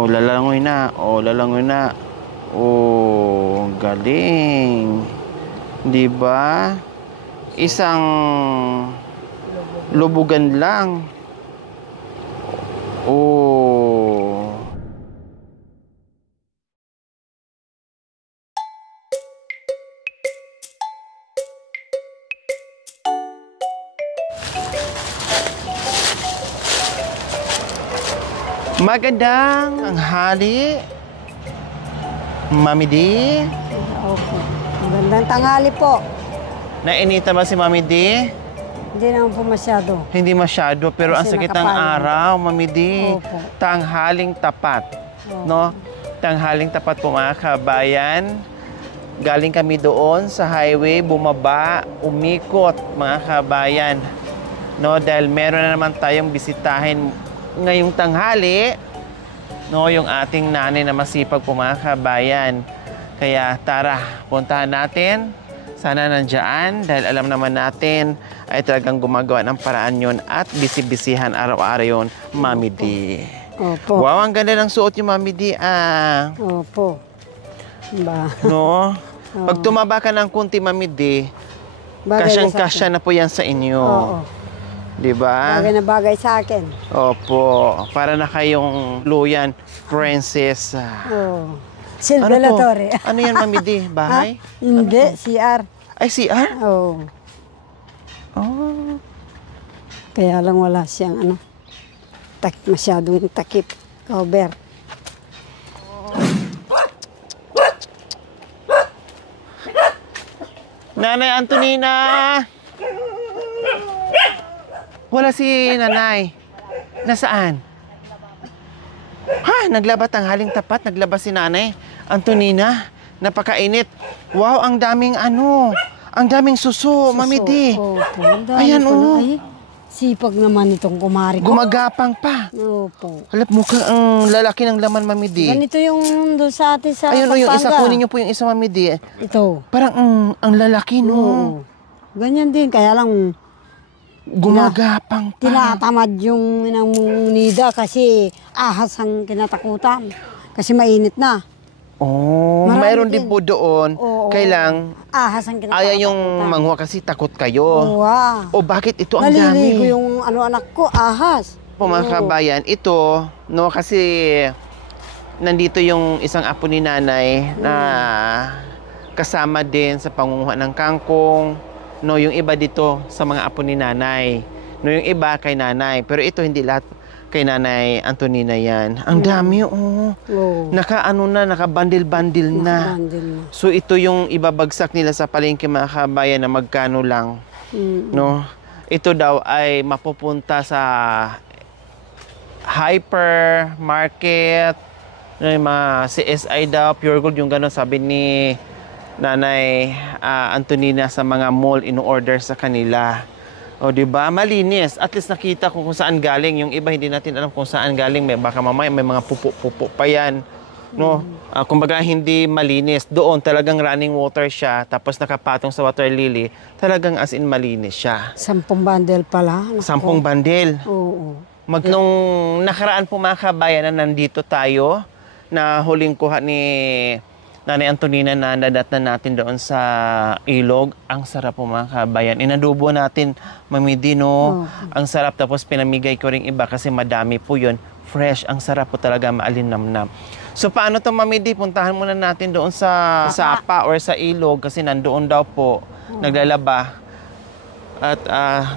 Oh, lalangoy na. Oh, lalangoy na. Oh, galing. 'Di ba? Isang lubugan lang. Oh. Magandang tanghali, Mami D. Opo. Magandang tanghali po. Nainita ba si Mami D? Hindi naman po masyado. Hindi masyado, pero ang Kasi sakit ng nakapagod. araw, Mami D. Opo. Tanghaling tapat. Opo. No? Tanghaling tapat po mga kabayan. Galing kami doon sa highway, bumaba, umikot mga kabayan. No, dahil meron na naman tayong bisitahin ngayong tanghali, no, yung ating nanay na masipag po mga kabayan. Kaya tara, puntahan natin. Sana nandiyan dahil alam naman natin ay talagang gumagawa ng paraan yun at bisibisihan araw-araw yun, Mami D. Opo. Wow, ang ganda ng suot yung Mami D, ah. Opo. Ba. No? Pag tumaba ka ng kunti, Mami D, kasyang-kasya na po yan sa inyo. Oo. Diba? Bagay na bagay sa akin. Opo. Para na kayong luyan, princess. Oo. Silvia La Torre. Ano yan, Mami D? Bahay? Hindi, CR. Ay, CR? Oo. Oh. Kaya lang wala siyang masyadong takip. Cover. Nanay Antonina! Wala si nanay. Nasaan? Ha? Naglaba tanghaling tapat. Naglaba si nanay. Antonina, napakainit. Wow, ang daming ang daming suso, Mami D. Opo. Ang dami Ayan, ko na. oh. Ay, sipag naman itong kumari ko. Gumagapang pa. Opo. Halap, mukhang ang lalaki ng laman, Mami D. Ganito yung doon sa atin sa Ayun, yung isa, Pampanga. kunin niyo po yung isa, Mami D. Ito. Parang ang lalaki, no? Oo. Ganyan din, kaya lang Gumagapang pa. tinatamad yung inang nida kasi ahas ang kinatakutan. Kasi mainit na. Oh, Marami mayroon din din. po doon. Oo. Kailang Ahas ang kinatakutan. ayaw yung manghwa kasi takot kayo. Oo, ah. O bakit ito ang Naliligo dami? yung anak ko, ahas. Po mga Oo. kabayan, ito, no, kasi nandito yung isang apo ni nanay na kasama din sa pangunguha ng kangkong. No, yung iba dito sa mga apo ni nanay. No, yung iba kay nanay. Pero ito hindi lahat kay nanay Antonina yan. Ang dami, oh. Oo. Nakabandil-bandil na. Nakabandil na. So ito yung ibabagsak nila sa palengke mga kabayan na magkano lang. Mm. No? Ito daw ay mapupunta sa hypermarket, yung mga CSI daw, Pure Gold, yung gano'n sabi ni Nanay Antonina sa mga mall in-order sa kanila. O di ba? Malinis. At least nakita ko kung saan galing. Yung iba hindi natin alam kung saan galing. Baka mamaya may mga pupo-pupo pa yan. No? Kumbaga hindi malinis. Doon talagang running water siya. Tapos nakapatong sa water lily. Talagang as in malinis siya. 10 bundle pala. Naku. 10 bandel. Oo. Nung nakaraan po mga kabayan na nandito tayo, na huling kuha ni Nanay Antonina na nadat na natin doon sa ilog. Ang sarap po mga kabayan. Inadubo natin, Mami D, no? Ang sarap. Tapos pinamigay ko rin iba kasi madami po yun. Fresh. Ang sarap po talaga, maalinamnam. So paano to, Mami D? Puntahan muna natin doon sa sapa or sa ilog kasi nandoon daw po naglalaba. At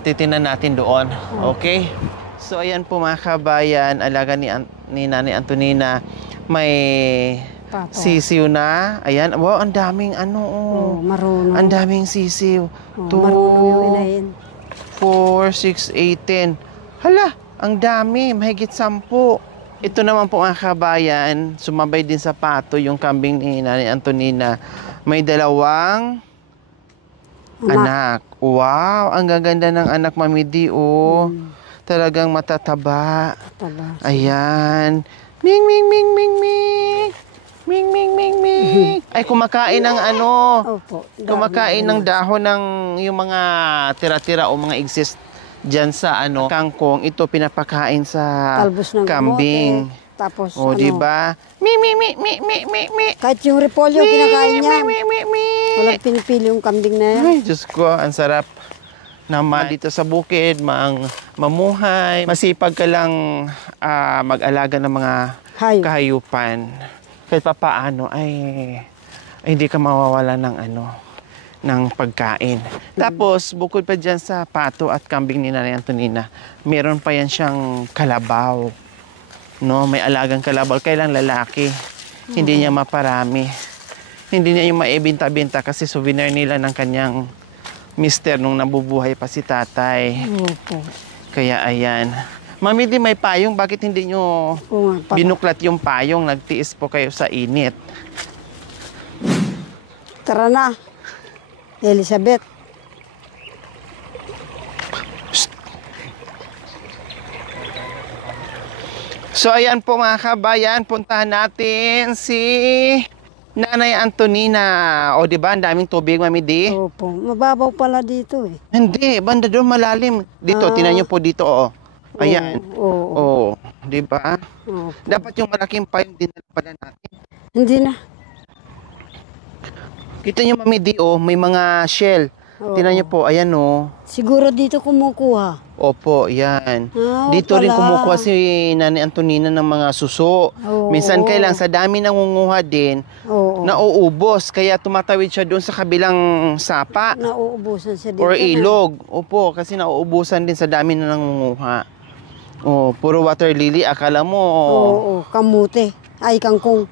titinan natin doon. Okay? So ayan po mga kabayan, alaga ni Nanay Antonina. May Pato. sisiw na. Ayan. Wow, ang daming Oo, marunong. Ang daming sisiw. Marunong yung inahin. 4, 6, 8, 10. Hala, ang dami. Mahigit 10. Ito naman po mga kabayan, sumabay din sa pato yung kambing ni Nanay Antonina. May 2 anak. Wow, ang gaganda ng anak, Mami D, oh. Talagang matataba. Taba. Ayan. Ming, ming, ming, ming, ming. Ming, ming, ming, ming. Ay, kumakain ng Opo. kumakain ng dahon ng yung mga tira-tira o mga exist dyan sa kangkong. Ito pinapakain sa Talbos ng kambing. Tapos O, di ba? Mi, mi, mi, mi, mi, mi, mi. kahit yung repolyo kinakain niya. Mi, mi, mi. Walang pinipili yung kambing na yan. Ay, Diyos ko, ang sarap naman dito sa bukid, mamuhay. Masipag ka lang mag-alaga ng mga Hayop. kahayupan. Kahit papaano ay hindi ka mawawala ng ng pagkain. Tapos, bukod pa dyan sa pato at kambing ni Nanay Antonina, meron pa yan siyang kalabaw. No, may alagang kalabaw. Kailang lalaki. Hindi niya maparami. Hindi niya yung maibinta-binta kasi souvenir nila ng kanyang mister nung nabubuhay pa si tatay. Opo. Kaya ayan. Mami, di may payong. Bakit hindi nyo Oo nga, binuklat yung payong? Nagtiis po kayo sa init. Tara na. Elizabeth. So ayan po mga kabayan, puntahan natin si Nanay Antonina. O di ba, ang daming tubig, Mami Di? Opo. Mababaw pala dito eh. Hindi, banda doon malalim. Dito, tinan niyo po dito, oh. Ayan. Oo. Oh, di ba? Opo. Dapat yung malaking payong dinala pala natin. Hindi na. Kita niyo, Mami Di, oh, may mga shell. Oo. Tinan niyo po, ayan, oh. Siguro dito kumukuha. Opo, yan. Ah, Dito rin pala. kumukuha si Nanay Antonina ng mga suso. Oo. Minsan kailang sa dami nangunguha din, Oo. nauubos. Kaya tumatawid siya doon sa kabilang sapa Nauubusan siya dito. or no? ilog. Opo, kasi nauubusan din sa dami na nangunguha. Oh, puro water lily. Akala mo, Oo. Kamute. Ay, kangkong.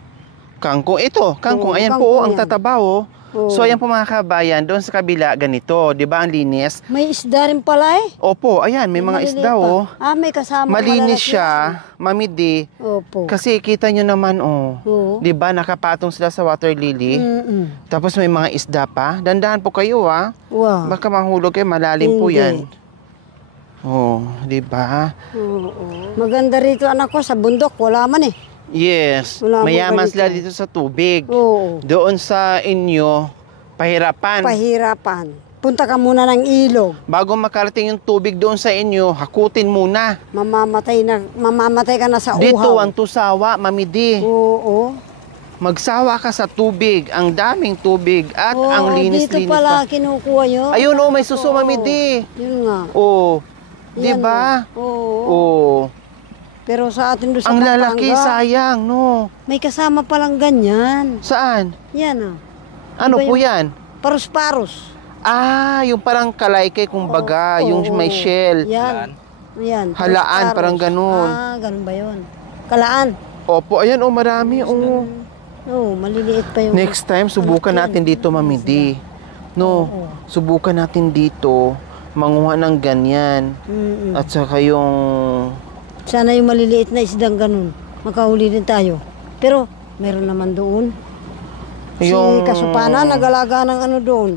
kangkong. Ito, kangkong. Oo, Ayan kangkong po, ang yan. tataba, oh. Oo. So, ayan po mga kabayan, doon sa kabila, ganito. Di ba ang linis? May isda rin pala eh. Opo, ayan, may mga maliliit isda, pa. oh. May kasama Malinis malalaki siya, Mami Di. yan. Opo. Kasi kita nyo naman, oh. Oo. 'Di ba nakapatong sila sa water lily? Mm-mm. Tapos may mga isda pa. Dandahan po kayo, ah. Wow. Baka mahulog kayo, malalim po Hindi. 'yan. Oh, 'di ba? Oo. Maganda rito anak ko sa bundok. Wala man eh. Yes. Wala mo Mayaman ganito. sila dito sa tubig. Oo. Doon sa inyo, pahirapan. Pahirapan. Punta ka muna ng ilog. Bago makarating yung tubig doon sa inyo, hakutin muna. Mamamatay ka na sa Dito uhaw. ang tusawa, Mami Di. Oo. Magsawa ka sa tubig, ang daming tubig at Oo, ang linis-linis dito pala pa. kinukuha yun. Ayun, oh, may suso, Oo. Mami Di. Yun nga. Oh, 'di Yan, ba? Oo. Oh. Pero sa atin doon sa Ang lalaki, Pampanga, sayang, no? may kasama palang ganyan. Saan? Yan ah. Ano Iba po yung- yan? Parus-parus. Ah, yung parang kalaykay, kumbaga, yung Oo. may shell. Yan. Yan. Halaan, parus-parus. parang ganun. Ah, ganun ba yun? Kalaan. Opo, ayan, oh, marami, oh. Oo, maliliit pa yung... Next time, subukan natin dito, Mami Di. No, Oo. subukan natin dito, manguha ng ganyan. Mm-mm. At saka yung... Sana yung maliliit na isdang ganun. Makahuli din tayo. Pero, meron naman doon. Yung- Si Kasupana, nag-alaga ng ano doon.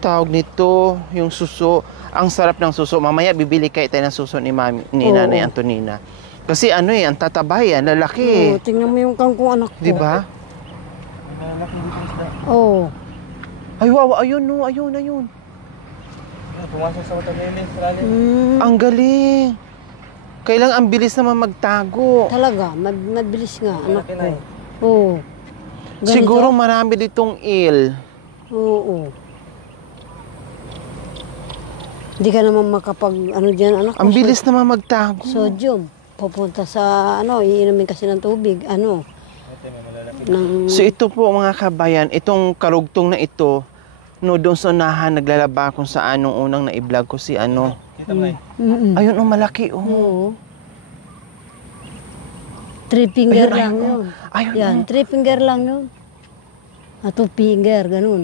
Tawag nito, yung suso. Ang sarap ng suso. Mamaya, bibili kayo tayo ng suso ni Oo. Nanay Antonina. Kasi ano ang tatabay, lalaki. Oo, tingnan mo yung kangkong anak ko. Di ba? Oo. Ay, wow, ayun, no, ayun. Ang galing. Kailang ang bilis naman magtago. Talaga, mabilis nga, anak ko. Oo. Ganito? Siguro marami ditong Oo. Hindi ka naman makapag, ano dyan, anak ko. Ang bilis naman magtago. Sodium. Pupunta sa, iinumin kasi ng tubig, ng, So ito po mga kabayan, itong karugtong na ito, no, doon sa unahan, naglalaba kung saan nung unang na-vlog ko si Mm-mm. Ayun, oh, malaki, oh. Oo. 3 finger Ayun, lang ayun, yun. Ayun, Yan, 3 finger lang yun. 2 finger, ganun.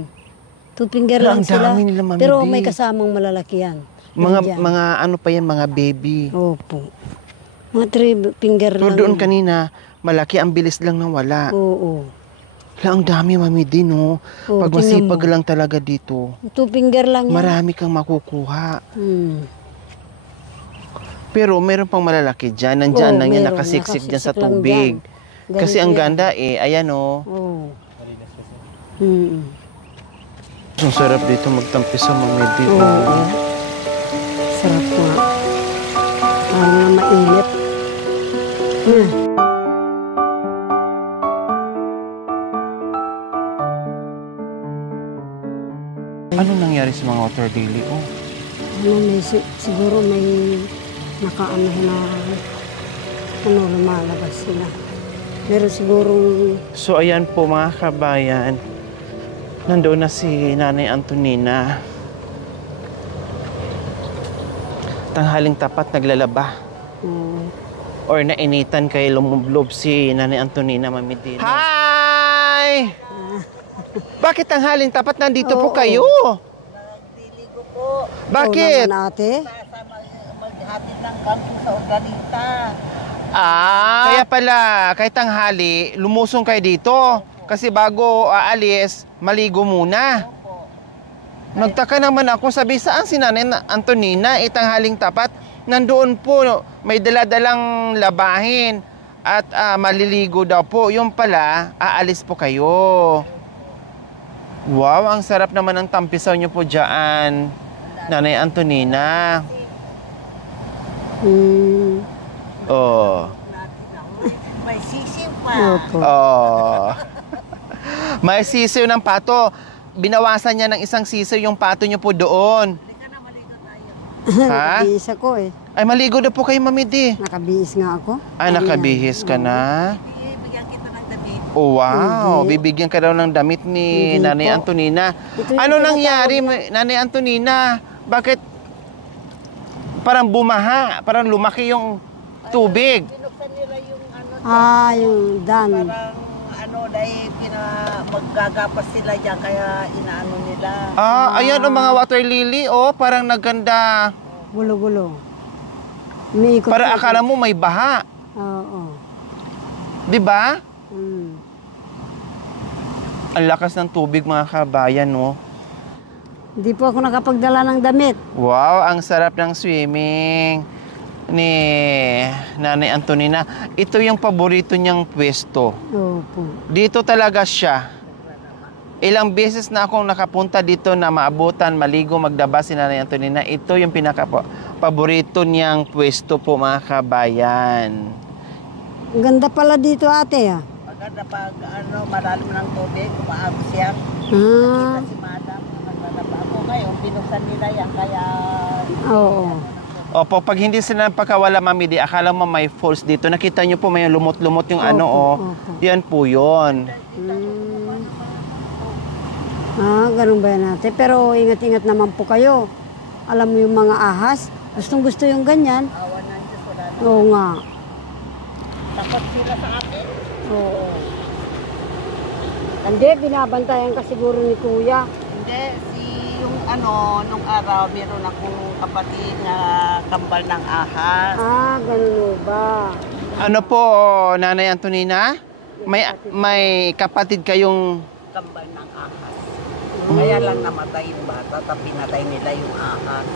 2 finger Wala, lang ang sila. dami nila, Mami Pero Di. may kasamang malalaki yan. Mga, Nandyan. mga ano pa yan, mga baby. Opo. Mga 3 finger Pero lang. doon yun. kanina, malaki, ang bilis lang nawala. Oo. Wala, ang dami, Mami Di, no? Oo, Pag tingnan masipag mo. lang talaga dito, 2 finger lang yan. marami kang makukuha. Hmm. Pero meron pang malalaki dyan. Nandyan Oo, lang yan, meron. nakasiksik dyan sa Nakasiksik lang tubig. dyan. Kasi Ganito ang yan. ganda ayan oh. Oo. Hmm. Ang sarap dito magtampi sa Mami Di. Oo. Sarap nga. Parang na mainit. Hmm. Ano nangyari sa mga water lily? Oh. Siguro may nakaano na lumalabas sila. Meron sigurong So ayan po mga kabayan, nandoon na si Nanay Antonina. Tanghaling tapat naglalaba. Or nainitan kay lumublob si Nanay Antonina Mamidino. Hi! Bakit tanghaling tapat nandito po kayo? Nagliligo po. Bakit? naman ate. Sa maghatid ng kangkong sa organita. Kaya pala, kahit tanghali, lumusong kayo dito. Kasi bago aalis, maligo muna. Nagtaka naman ako, sabi saan si Nanay Antonina, tanghaling tapat. Nandoon po, may daladalang labahin at maliligo daw po. Yung pala, aalis po kayo. Wow, ang sarap naman ng tampisaw niyo po dyan, Nanay Antonina. Oh. May sisiw pa. Opo. Oh. May sisiw ng pato. Binawasan niya ng isang sisiw yung pato niyo po doon. Halika na, maligo tayo. Ha? Nakabihis ako eh. Ay, maligo na po kayo, Mamidi. Nakabihis nga ako. Ay, nakabihis ka na. Bigyan kita ng damit. Oh, wow. Hindi. Bibigyan ka daw ng damit ni Hindi Nanay po. Antonina. Ito yung Ano nangyari, tinatawag Nanay Antonina? Bakit parang bumaha? Parang lumaki yung tubig? Binuksan nila yung ano, Yung dan. parang ano, dahil maggagapas sila dyan, kaya inaano nila. Ayan ang mga water lily. Oh, parang naganda. Gulo-gulo. Umiikot. Para akala mo may baha. Oo. 'Di ba? Mm. Ang lakas ng tubig mga kabayan, no? Hindi po ako nakapagdala ng damit. Wow, ang sarap ng swimming ni Nanay Antonina. Ito yung paborito niyang pwesto. Opo. Dito talaga siya. Ilang beses na akong nakapunta dito na maabutan, maligo, magdaba si Nanay Antonina. Ito yung pinaka-paborito niyang pwesto po mga kabayan. Ang ganda pala dito ate ah. Maganda pag ano, malalim ng tubig, umaagos yan. Ah, Kita si madam, naglalaba ako ngayon, binuksan nila yan, kaya... oo. Opo, pag hindi sila pagkawala, Mami, di akala mo may falls dito. Nakita niyo po may lumot-lumot yung ano, Opo, oh. opo. Yan po yun. Ganun ba yan ate? Pero ingat-ingat naman po kayo. Alam mo yung mga ahas, gustong-gusto yung ganyan. Awa ng Diyos, wala na. Oo nga. Takot sila sa akin. Oo. Hindi, binabantayan ka siguro ni kuya. Hindi, yung ano, nung araw, meron akong kapatid na kambal ng ahas. Ganun ba? Ano po, Nanay Antonina? May kapatid kayong... Kambal ng ahas. Kaya lang namatay yung bata, tapos pinatay nila yung ahas.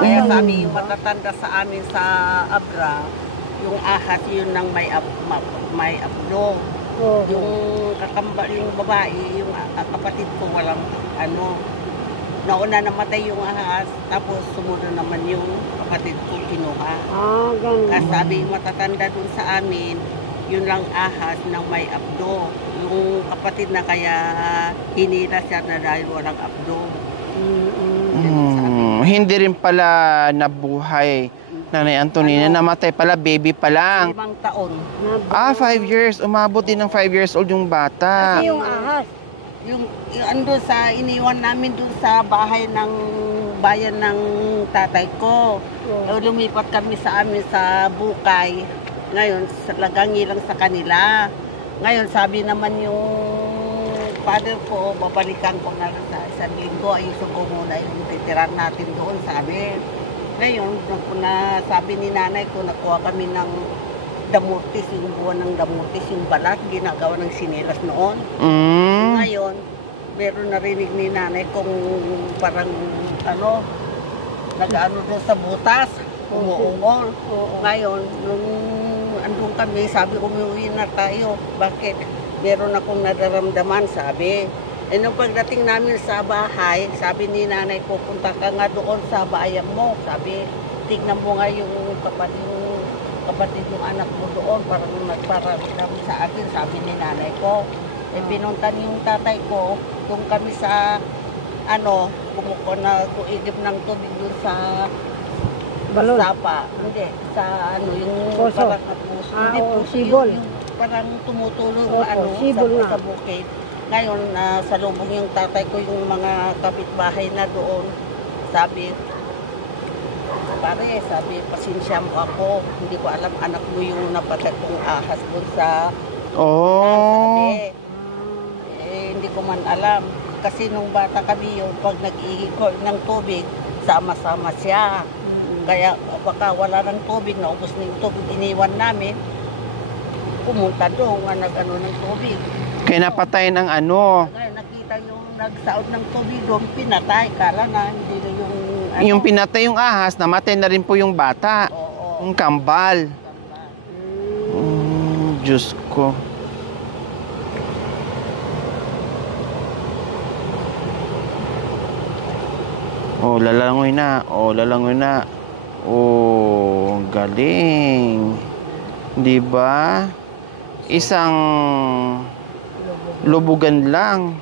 Kaya ganun sabi yung ba? matatanda sa amin sa Abra, yung ahas yun ng may aplo. Oo. Yung kakambal, yung babae, yung kapatid ko walang ano, nauna namatay yung ahas, tapos sumunod naman yung kapatid ko kinuha. Ganun. Kasi sabi yung matatanda dun sa amin, yun lang ahas ng may abdo. Yung kapatid na kaya hinila siya na dahil walang abdo. Hindi rin pala nabuhay, Nanay Antonina. Namatay pala, baby pa lang. 5 taon. 5 years. Umabot din ng 5 years old yung bata. Kasi yung ahas. Yung ando sa iniwan namin dun sa bahay ng bayan ng tatay ko. Lumipat kami sa amin sa Bukay. Ngayon, lagangi lang sa kanila. Ngayon, sabi naman yung father ko, babalikan ko na rin sa isang linggo. Ayusin ko muna yung titiran natin doon, sabi. Ngayon, sabi ni nanay ko, nakuha kami ng damutis, yung buwan ng damutis, yung balat, ginagawa ng sinilas noon. Ngayon, meron narinig ni nanay kung parang, nag-ano doon sa butas, umuungol. Ngayon, nung andun kami, sabi, umuwi na tayo. Bakit? Meron akong nadaramdaman, sabi. Nung pagdating namin sa bahay, sabi ni nanay ko, punta ka nga doon sa bayan mo. Sabi, tignan mo nga yung kapatid yung anak mo doon, parang nagparamdam sa akin, sabi ni nanay ko. Pinuntan yung tatay ko, doon kami sa, kumukuha na kuigip ng tubig doon sa Balon. sapa. Hindi, sa ano, yung Poso. parang na puso. Ah, Hindi oo, puso, sibol. yung parang tumutulong Opo, ano, sibol nga. sa bukid. Ngayon, sa lubong yung tatay ko, yung mga kapitbahay na doon, sabi, pare, sabi, pasensya mo ako. Hindi ko alam, anak mo yung napatay kong ahas doon sa Oh. sabi. Hindi ko man alam. Kasi nung bata kami yun, pag nag-iigor ng tubig, sama-sama siya. Kaya baka wala ng tubig, naubos na yung tubig, iniwan namin. Pumunta doon, nag-ano ng tubig. Kaya napatay ng ano. Ngayon, nakita yung nagsaod ng tubig doon, pinatay. Kala na, hindi na yung ano. Yung pinatay yung ahas, namatay na rin po yung bata. Oo. Yung kambal. Diyos ko. Oh, lalangoy na. Oh, lalangoy na. Oh, galing. 'Di ba? Isang lubugan lang.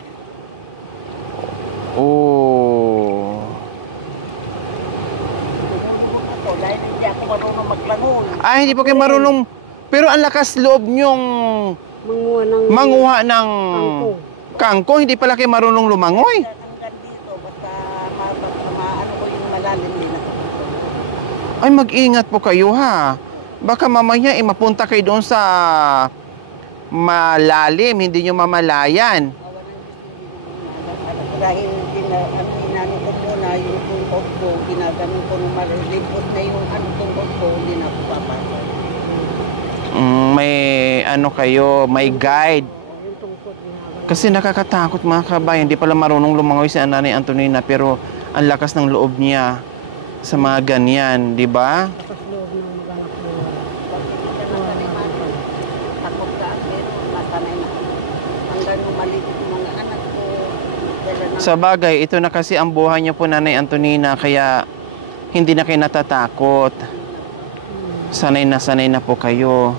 Oh. Ako, dahil hindi ako marunong maglangoy. Ay, hindi po kayo marunong. Pero ang lakas loob nyong Manguha ng manguha ng kangkong. kangkong. Hindi pala kayo marunong lumangoy. Hanggang dito, basta maano ko yung malalim din ako. Ay, mag-ingat po kayo ha. Baka mamaya mapunta kayo doon sa malalim, hindi nyo mamalayan. Dahil inano ko muna yung tungkod ko, ginaganon ko nung malilipot na yung ano tungkod ko, hindi na ako papasok. May ano kayo, may guide. Yung tungkod ginagawa. Kasi nakakatakot mga kabayan, hindi pala marunong lumangoy si Nanay Antonina, pero ang lakas ng loob niya sa mga ganyan, di ba? Tapos loob ng mag-anak mo. Takot ka, pero nasanay na ako. Hanggang nung maliit yung mga anak ko, dala na Sa bagay, ito na kasi ang buhay niyo po, Nanay Antonina, kaya hindi na kayo natatakot. Sanay na po kayo.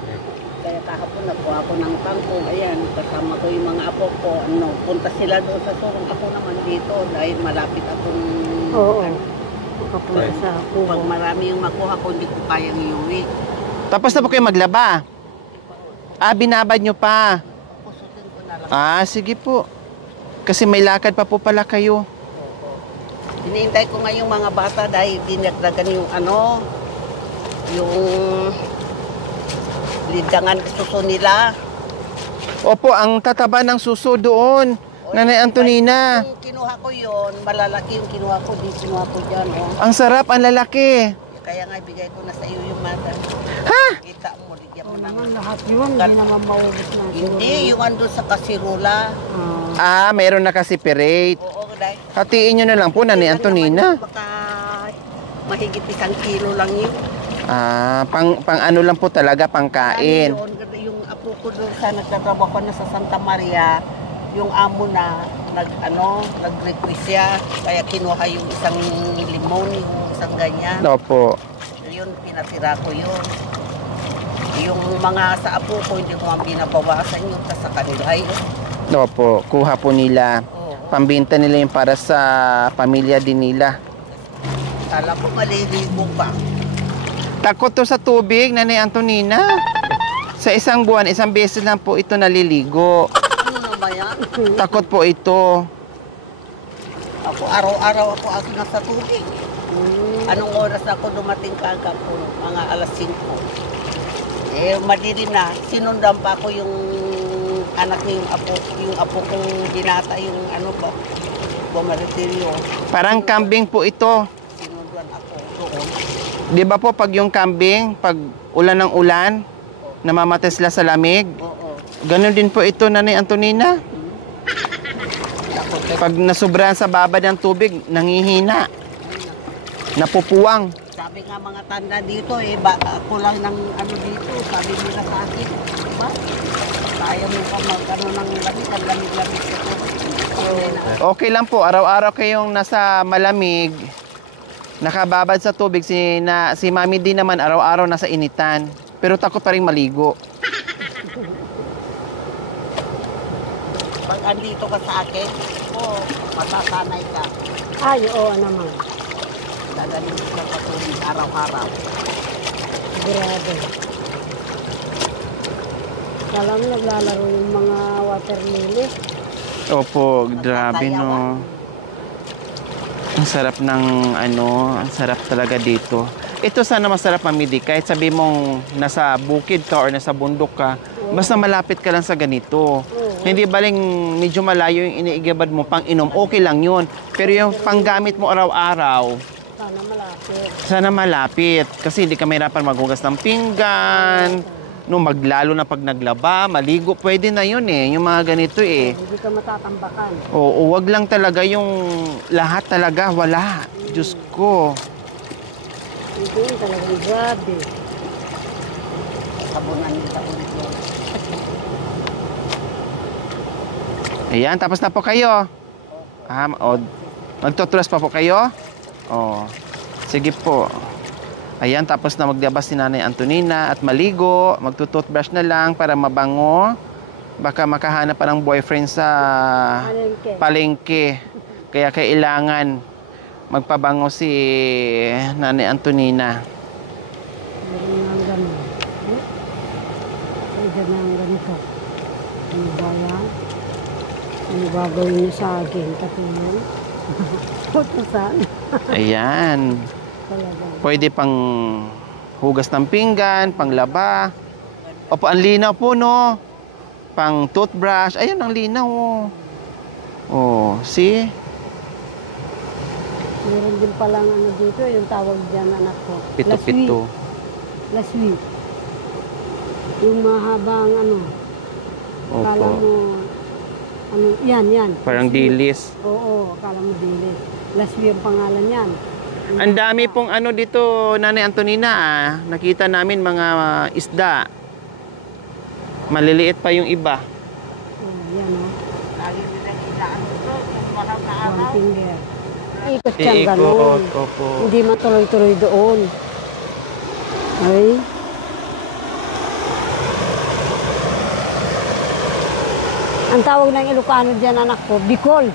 kaya kahapon nakuha ako ng kangkong, ayan, kasama ko yung mga apo ko, ano, punta sila doon sa surong, ako naman dito, dahil malapit akong, Oo. Makapunta sa pag kubo. marami yung makuha ko, hindi ko kayang iuwi. Tapos na po kayo maglaba? Ah, binabad nyo pa. Pusutin ko na lang. Ah, sige po. Kasi may lakad pa po pala kayo. Hinihintay ko nga yung mga bata dahil dinagdagan yung ano, yung lidangan suso nila. Opo, ang tataba ng suso doon. Nanay Antonina. Yung kinuha ko yun, malalaki yung kinuha ko, di kinuha ko dyan, oh. Ang sarap, ang lalaki. Kaya nga, ibigay ko na sa iyo yung mata. Ha? Kita mo, ligyan mo na. Naman lahat yun, hindi naman maubos na. Hindi, yung ando sa kasirula. Ah, meron na kasi pirate. Oo, dahil. Hatiin nyo na lang po, Nanay Antonina. Baka mahigit 1 kilo lang yun. Ah, pang ano lang po talaga, pangkain. Ano yun, yung apo ko doon sa nagtatrabaho na sa Santa Maria, yung amo na nag-request siya, kaya kinuha yung isang limon, yung isang ganyan. Opo. Yun, pinatira ko yun. Yung mga sa apo ko, hindi ko man binabawasan yun, sa kanila yun. Opo, kuha po nila. Oo. Pambinta nila yung para sa pamilya din nila. Kala ko maliligo pa. Takot to sa tubig, Nanay Antonina. Sa isang buwan, isang beses lang po ito naliligo. Ano na ba yan? Takot po ito. Ako, araw-araw ako nasa tubig. Anong oras ako dumating kagapo? Mga alas 5. Madilim na. Sinundan pa ako yung anak ni yung apo kong binata, yung ano ba, bumariterio. Parang kambing po ito. Sinundan ako doon. Di ba po pag yung kambing, pag ulan ng ulan, namamatay sila sa lamig? Oo. Ganon din po ito, Nanay Antonina. Takot. Pag nasubrahan sa babad ng tubig, nangihina. Napupuwang. Sabi nga mga tanda dito, ako lang ng ano dito, sabi nila sa akin, diba? Kaya mo pa mag-ano ng lamig, ang lamig-lamig sa tubig. Okay lang po, araw-araw kayong nasa malamig, nakababad sa tubig. Si Mami din naman araw-araw nasa initan. Pero takot pa rin maligo. Pag andito ka sa akin, masasanay ka. Ay, oo naman. Dadaling ka sa tubig araw-araw. Sigurado. Kala mo naglalaro yung mga water lily. Opo, grabe no. Ang sarap ng ang sarap talaga dito. Ito sana masarap, Mamidi, kahit sabi mong nasa bukid ka or nasa bundok ka, basta malapit ka lang sa ganito. Hindi baling medyo malayo yung iniigabad mo pang inom, okay lang yun. Pero yung panggamit mo araw-araw, Sana malapit. sana malapit. Kasi hindi ka mahirapan maghugas ng pinggan, no, maglalo na pag naglaba, maligo, pwede na yun eh. Yung mga ganito eh. Hindi ka matatambakan. Oo, wag lang talaga yung lahat talaga, wala. Diyos ko. Hindi yun talagang grabe. Sabunan nila ulit yun. Ayan, tapos na po kayo. Magtutruss pa po kayo? Sige po. Ayan, tapos na maglabas si Nanay Antonina at maligo. Magtutoothbrush na lang para mabango. Baka makahanap pa ng boyfriend sa palengke. Kaya kailangan magpabango si Nanay Antonina. Meron nga ang gano'n. Pwede na ang ganito. Ano ba yan? Ano gagawin niyo sa akin? Katulong? Putusan. Ayan. Talaga. Pwede pang hugas ng pinggan, pang laba. Opo, ang linaw po, no? Pang toothbrush. Ayun, ang linaw, see? Meron din palang ano dito, yung tawag dyan anak ko. Pito-pito. Laswi. Yung mahabang ano. Akala Opo. mo, ano, yan. Parang Laswi. dilis. Oo, akala mo dilis. Laswi ang pangalan yan. Ang dami pong ano dito, Nanay Antonina, nakita namin mga isda. Maliliit pa yung iba. Oh, yan o. Lagi nila ilaan ito, kung mahal na One araw. finger. Ikot siyang ganun. Iikot, opo. Hindi matuloy-tuloy doon. Ay. Ang tawag ng Ilocano dyan, anak ko, Bicol.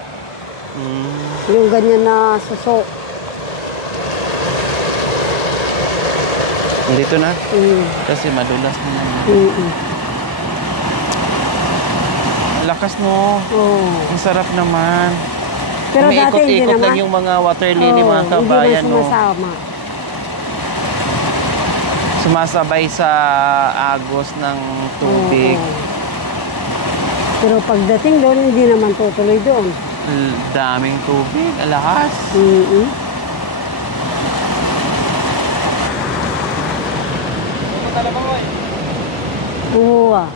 Yung ganyan na suso. Dito na. Mm. Kasi madulas na naman. Mm-mm. Lakas mo. Oo. Ang sarap naman. Pero dati hindi Umiikot-ikot naman. lang yung mga water lily, Oo, mga kabayan, hindi no? man sumasama. Sumasabay sa agos ng tubig. Oo. Pero pagdating doon, hindi naman tutuloy doon. Daming tubig, alahas. Mm-mm. Oo ah.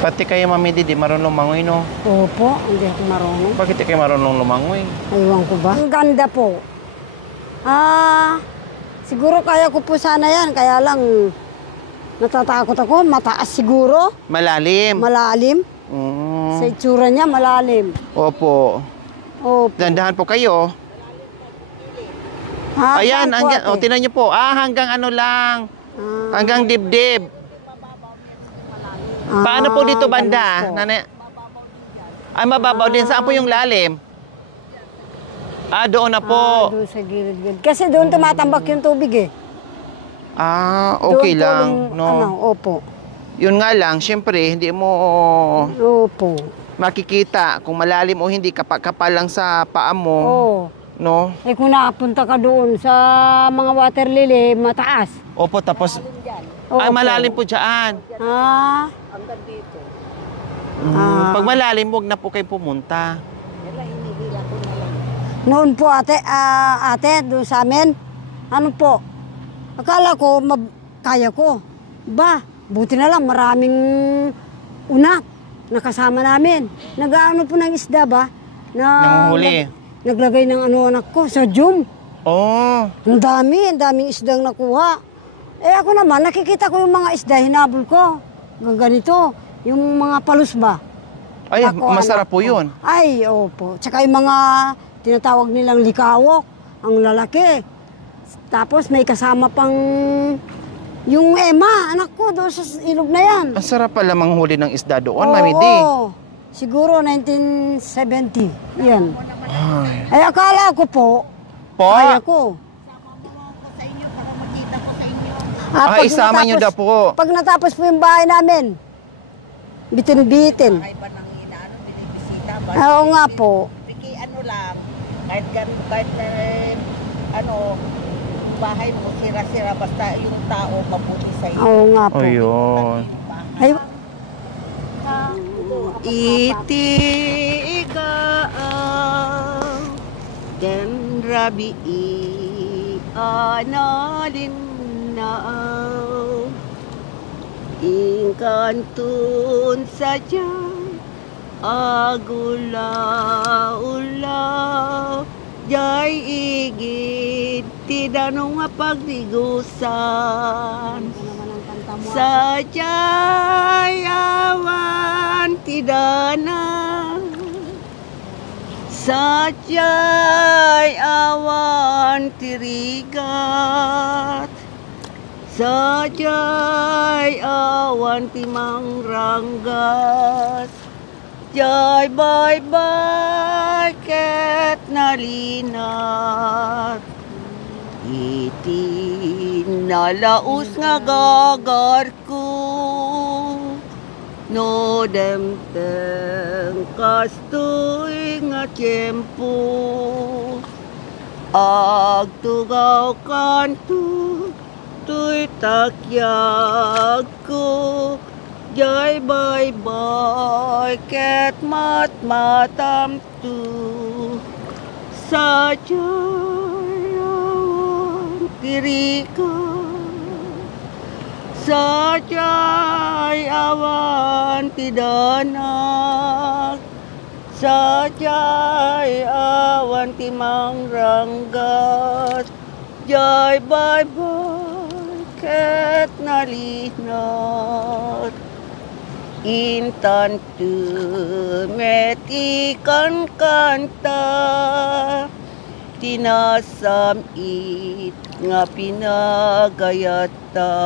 Pati kayo, Mami Didi, marunong lumangoy, no? Opo, hindi ako marunong. Bakit di kayo marunong lumangoy? Aywan ko ba? Ang ganda po. Siguro kaya ko po sana yan. Kaya lang, natatakot ako. Mataas siguro. Malalim. Malalim. Sa itsura niya, malalim. Opo. Opo. Dandahan po kayo. Ayan, saan po, hanggang, ate? tinan niyo po. Hanggang ano lang. Hanggang dibdib. Paano po dito banda? ganun po. Nanay? Ay, mababaw din. Saan po yung lalim? Doon na po. Doon sa gilid-gilid. Kasi doon tumatambak yung tubig eh. Okay Doon po lang. yung, No? opo. Yun nga lang, syempre, hindi mo Opo. makikita kung malalim o hindi, kapal lang sa paa mo. Oo. No? Eh kung nakapunta ka doon sa mga water lily, mataas. Opo, tapos, Opo. malalim po dyan. Hanggang dito. Pag malalim, huwag na po kayo pumunta. Wala, hinihila ko na lang. Noon po ate, doon sa amin, ano po, akala ko, kaya ko. Buti na lang, maraming unak nakasama namin. Nag-ano po ng isda ba? Nanguhuli. Naglagay ng anak ko, sa jum. Oh, Ang daming isdang nakuha. Eh ako naman, nakikita ko yung mga isda, hinabol ko. Ganito, yung mga palus ba? ay, Ako, masarap anak po ko. yun. Ay, opo. Tsaka yung mga tinatawag nilang likawok, ang lalaki. Tapos may kasama pang Yung Emma, anak ko, doon sa ilog na yan. Ang sarap pala manghuli ng isda doon, Oo, Mami Di. siguro 1970. Yan. Ay. Ay, akala ko po, Po? kaya ko. Sa inyo para makita ko sa inyo. Ah, isama niyo daw po. Pag natapos po yung bahay namin, bitin-bitin. Kahit ba nang inaano, binibisita ba? Oo nga po. Piki ano lang, kahit ano, bahay mo, sira-sira, basta yung tao mabuti sa iyo. Oo nga po. Ayun. Ay, Itigaan dan rabi analin na ingkantun saja agula-ula jay igid tidak nung pagdigusan sajay awan tidak na sajay awan tirigat sajay awan timang ranggat jay bye-bye ket nalinat iti nalaus nga gagarku no demteng kastoy nga tiempo agtugaw kanto tuy takyag ko jay bye-bye ket mat-matam tu sajayawan tirika sajay awan tidanak sajay awan timang ranggat jay bye-bye ket nalinat intan tumet ikan kanta tinasam it nga pinagayata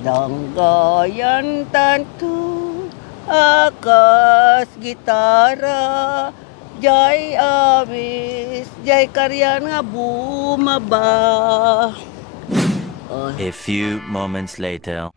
danggayan tanto akas gitara jay abis jay karyan nga bumaba. A few moments later.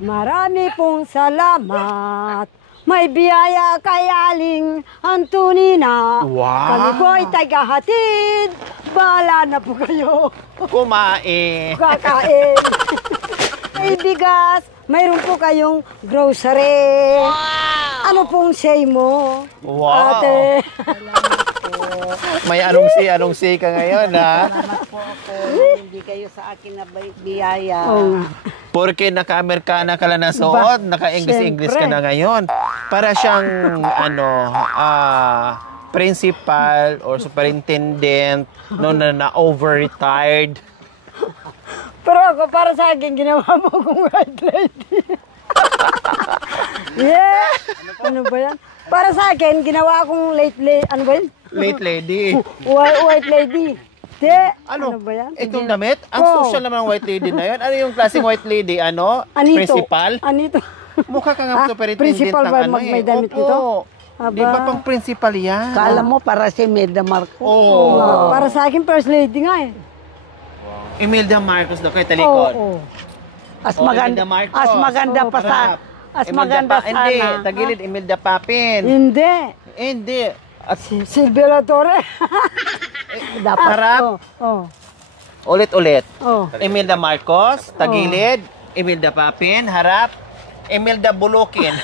marami pong salamat. May biyaya kay Aling Antonina. Wow! Kami po ay tagahatid. Bahala na po kayo. Kumain. Kakain. May bigas. Mayroon po kayong grocery. Wow! Ano pong say mo? Wow! Ate. May anong say ka ngayon, ha? Salamat po ako. Hindi kayo sa akin na biyaya. Oo nga. Porque naka-Amerikana ka lang na suot, naka-English ka na ngayon. Para siyang, principal or superintendent, no, na over-retired. Pero ako, para sa akin, ginawa mo kong white lady. Yeah! Ano ba yan? Para sa akin, ginawa akong late lady. Ano ba yan? Late lady. White lady. Di. Ano ba yan? Itong damit? Ang Oo. social naman ng white lady na yun. Ano yung klaseng white lady? Ano? Anito. Principal? Anito. Mukha ka nga superintendent principal ng ba ano may damit Opo. nito? Di ba pang principal yan? Kala mo para si Meda Marcos. Oo. Para sa akin, first lady nga eh. Imelda Marcos daw kay talikod. Oo. As Oh, maganda, Imelda Marcos. as maganda pa sa, Harap. as Imelda maganda Pa- Hindi, sana. tagilid, Imelda Papin. Hindi. Hindi. At Silvia La Torre. Dapat. Harap. Oh. Ulit-ulit. Oh. Imelda Marcos, tagilid. Imelda Papin, harap. Imelda Bulukin.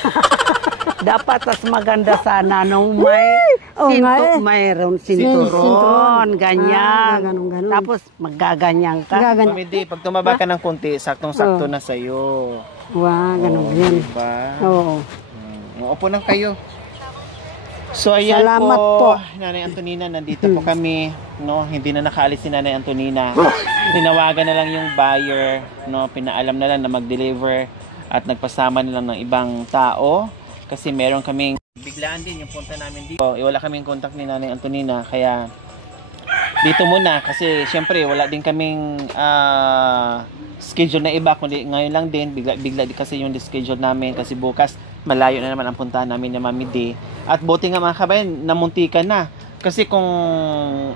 Dapat mas maganda sana nung may Oo nga eh. mayroon Sinturon. sinturon, ganyan. Ganun. Tapos magaganyan ka. Gaganyan. Pamidi, pag tumaba ka ng konti, saktong-sakto na sa'yo. Ganun yan. Diba? Oo. Upo lang kayo. So ayan Salamat po. Nanay Antonina, nandito po kami, no? Hindi na nakaalis si Nanay Antonina. Tinawagan na lang yung buyer, no? Pinaalam na lang na mag-deliver at nagpasama na lang ng ibang tao kasi meron kaming biglaan din yung punta namin dito. Wala kaming contact ni Nanay Antonina kaya dito muna kasi syempre wala din kaming schedule na iba kundi ngayon lang din bigla kasi yung schedule namin kasi bukas malayo na naman ang puntahan namin ni Mami D. At buti nga mga kabayan, namuntikan na. Kasi kung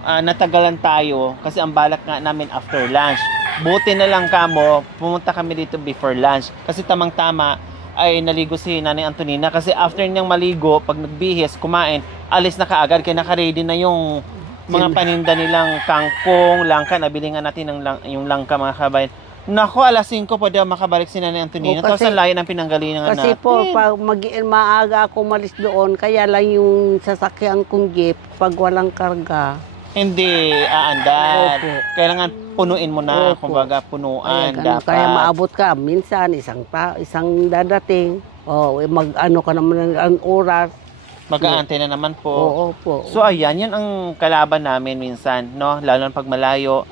natagalan tayo, kasi ang balak nga namin after lunch. Buti na lang kamo, pumunta kami dito before lunch. Kasi tamang-tama ay naligo si Nanay Antonina. Kasi after niyang maligo, pag nagbihis, kumain, alis na kaagad. Kaya nakaready na yung mga paninda nilang kangkong, langka. Nabili nga natin yung langka mga kabayan. Nako, alas 5 pa daw makabalik si Nanay Antonina. Tapos ang layo ng pinanggalingan Kasi natin. po, pag maaga ako malis doon, kaya lang yung sasakyan kong jeep, pag walang karga. Hindi aandar. Opo. Kailangan punuin mo na, Opo. kumbaga punuan Kaya, dapat. kaya maabot ka, minsan isang dadating, mag-ano ka naman ng oras. Mag-aantay na naman po. Oo po. So ayan, yan ang kalaban namin minsan, no? Lalo na pag malayo.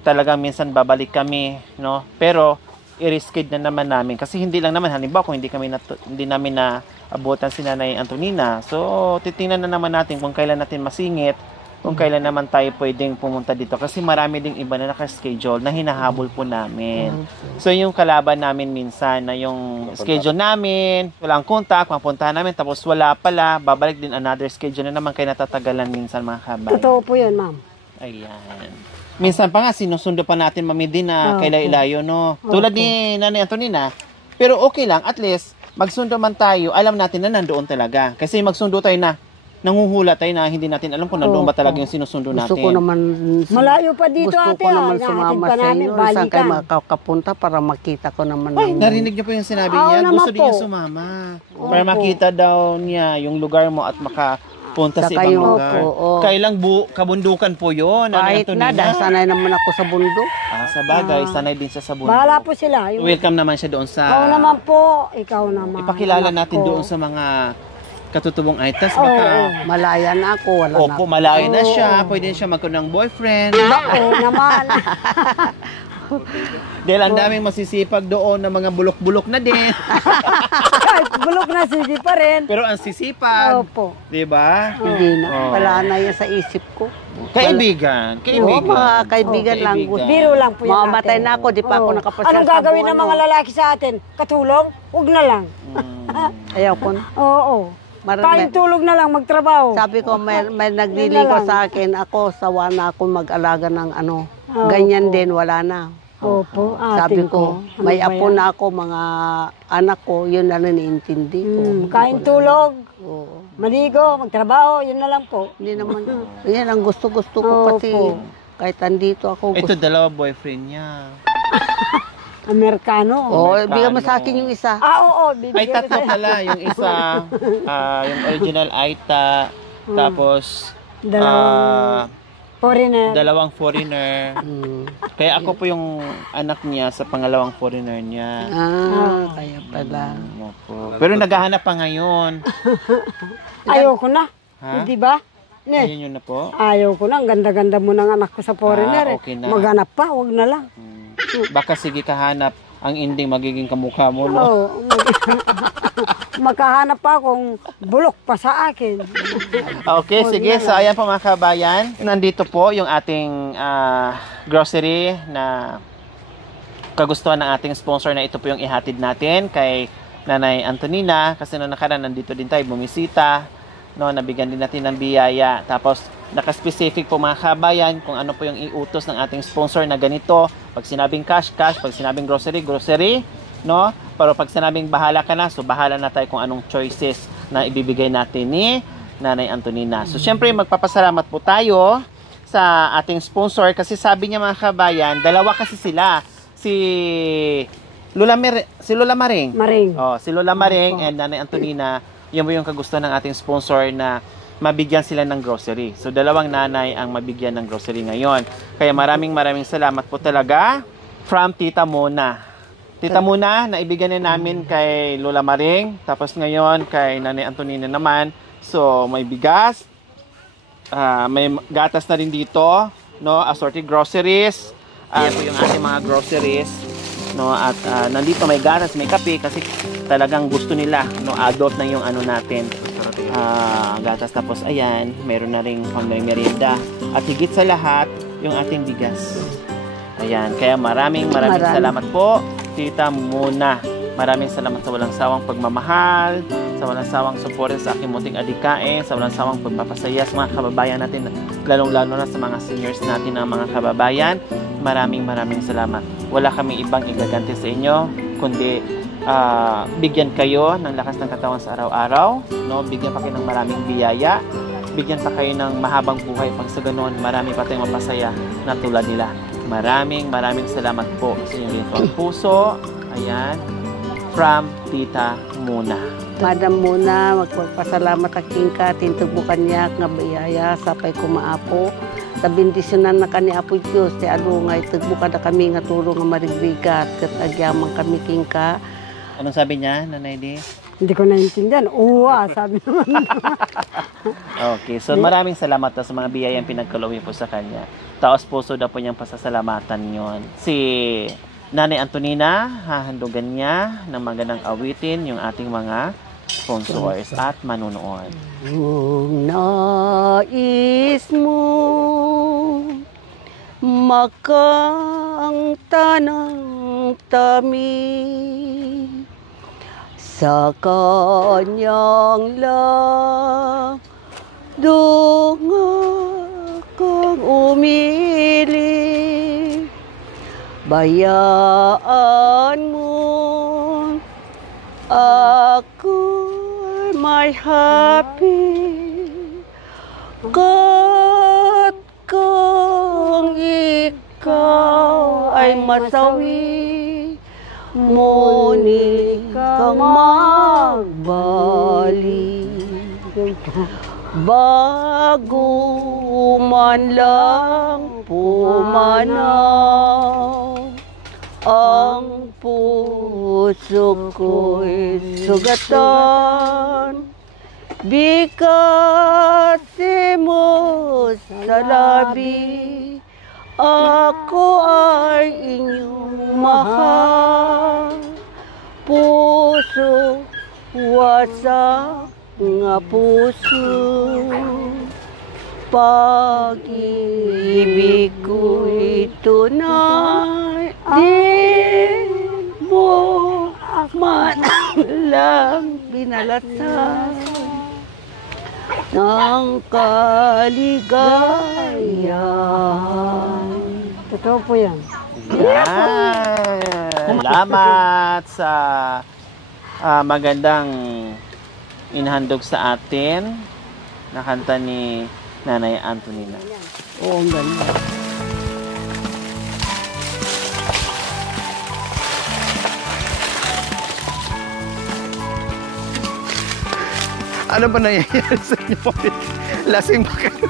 Talagang minsan babalik kami, no? Pero i-risked na naman namin kasi hindi lang naman halimbawa kung hindi namin na abutan si Nanay Antonina. So titingnan na naman natin kung kailan natin masingit, kung kailan naman tayo pwedeng pumunta dito kasi marami ding iba na naka-schedule na hinahabol po namin. So yung kalaban namin minsan na yung schedule namin, walang contact, mapuntahan namin tapos wala pala, babalik din another schedule na naman kaya natatagalan minsan mga kabayan. Totoo po yun, ma'am. Ayan. Minsan pa nga, sinusundo pa natin Mami din na kailayo, no? Tulad ni Nanay Antonina. Pero okay lang, at least, magsundo man tayo, alam natin na nandoon talaga. Kasi magsundo tayo na, nanguhula tayo na hindi natin alam kung nandoon ba talaga yung sinusundo natin. Gusto ko naman Malayo pa dito, gusto ate, ko naman Nahatid sumama pa sa namin, inyo. Saan kayo balikan. makakapunta para makita ko naman. Ay, ng- narinig niyo po yung sinabi Oo niya. naman Gusto din niya po. sumama. Para makita daw niya yung lugar mo at makapunta sa Saka ibang yung- lugar. oo. Kailang kabundukan po yun, Nanay Kahit na, dahil Antonina. sanay naman ako sa bundok. Sa bagay, sanay din siya sa bundok. Bahala po sila. Welcome naman siya doon sa... Ikaw naman po. Ikaw naman. Ipakilala anak natin ko. doon sa mga katutubong itas. Baka, Malaya na ako, wala na opo, ako. malayo na siya. Pwede na siya magkaroon ng boyfriend. Oo naman. Dahil ang daming masisipag doon na mga bulok-bulok na din. Kahit bulok na sige pa rin. Pero ang sisipag, Opo. di ba? Hindi na. Oo. Wala na yan sa isip ko. Kaibigan. Oo, mga kaibigan lang. kaibigan. Biro lang po yan Mamamatay natin. na ako, di pa ako Oo. nakapasyal Anong sa gagawin buwan, ng mga no? lalaki sa atin? Katulong? Huwag na lang. Ayaw ko na. Oo. Kain tulog na lang, magtrabaho. Sabi ko, may Yun na nagliligo lang. sa akin. Ako, sawa na ako mag-alaga ng ano. Oo. Ganyan din, wala na. Opo, Sabi atin ko, Ano may ba apo yan? na ako, mga anak ko, yun na niniintindi ko. Kain tulog, Oo. maligo, magtrabaho, yun na lang po. Hindi naman. Yan ang gusto-gusto ko Opo. kasi. Kahit andito ako, Ito, gusto. dalawa boyfriend niya. Amerikano. Oo, bigyan mo sa akin yung isa. Oo, Ay, bibigyan ko tatlo sa'yo. pala. Yung isa, yung original Aita. Tapos, Dalawang foreigner. dalawang foreigner. Hmm. Kaya ako po yung anak niya sa pangalawang foreigner niya. Kaya pala. Opo. Pero naghahanap pa ngayon. Ayoko na. Ha? Hindi ba? Ne, Ayun yun na po. ayoko na. Ang ganda-ganda mo ng anak ko sa foreigner. Okay na. Maghanap pa, wag na lang. Baka sige kahanap, ang ending magiging kamukha mo, no? Oo. Magkahanap pa akong bulok pa sa akin. Okay, sige. So, ayan po mga kabayan. Nandito po yung ating grocery na kagustuhan ng ating sponsor na ito po yung ihatid natin kay Nanay Antonina. Kasi noong nakaraan, nandito din tayo, bumisita. No, nabigyan din natin ng biyaya. Tapos, naka-specific po mga kabayan kung ano po yung iutos ng ating sponsor na ganito. Pag sinabing cash, cash. Pag sinabing grocery, grocery. No? Pero pag sinabing bahala ka na, so bahala na tayo kung anong choices na ibibigay natin ni Nanay Antonina. So, syempre, magpapasalamat po tayo sa ating sponsor kasi sabi niya mga kabayan, dalawa kasi sila. Si Lola Maring. Maring. Oh, si Lola Maring Opo. and Nanay Antonina, yun po yung kagustuhan ng ating sponsor na mabigyan sila ng grocery. So, dalawang nanay ang mabigyan ng grocery ngayon. Kaya maraming salamat po talaga from Tita Mona. Tita Mona, naibigyan na namin kay Lola Maring, tapos ngayon kay Nanay Antonina naman. So, may bigas, may gatas na rin dito, no, assorted groceries. Ayan po yung ating mga groceries, no, at nandito may gatas, may kape kasi talagang gusto nila, no, adult na yung ano natin. Gatas, tapos ayan, meron na ring pang merienda. At higit sa lahat, yung ating bigas. Ayan, kaya maraming salamat po, Tita Mona. Maraming salamat sa walang sawang pagmamahal, sa walang sawang suporta sa aking munting adikain, sa walang sawang pagpapasaya sa mga kababayan natin, lalong-lalo na sa mga seniors natin ng mga kababayan. Maraming salamat. Wala kami ibang igaganti sa inyo, kundi bigyan kayo ng lakas ng katawan sa araw-araw, no? Bigyan pa kayo ng maraming biyaya, bigyan pa kayo ng mahabang buhay, pag sa ganun, marami pa tayong mapasaya na tulad nila. Maraming salamat po sa inyong ginitong puso. Ayan, from Tita Mona. Madam Mona, magpapasalamat aking ka, tintugbukan niya, nga biyaya, sapay kumaapo. Sa bendisyonan na kani Apo Diyos, ti alungay, tugbukan na kami nga tulong nga marigbigat, kat agyaman kami king ka. Anong sabi niya, Nanay Di? Hindi ko naintindihan. Uwa, sabi naman. Okay, so maraming salamat sa mga biyayang pinagkaloob po sa kanya. Taos puso daw po niyang pasasalamatan yon. Si Nanay Antonina, hahandugan niya ng magandang awitin yung ating mga sponsors at manunood. Kung nais mo makangta ng tamis sa kanyang lang dunga kang umili, bayaan mo ako'y may happy kat kung ikaw ay masawi, ngunit kang magbalik. Bago man lang pumanaw ang puso ko'y sugatan, bigkasi mo sa labi, ako ay inyong mahal. Puso wasak nga puso, pag-ibig ko'y tunay, di mo man lang binalatan ng kaligayahan. Totoo po yan. Yan. Salamat sa magandang inahandog sa atin na kanta ni Nanay Antonina. Oo, ang ganda. Ano ba nangyayari sa inyo? Lasing ba kayo?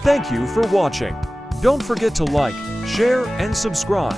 Thank you for watching. Don't forget to like, share, and subscribe.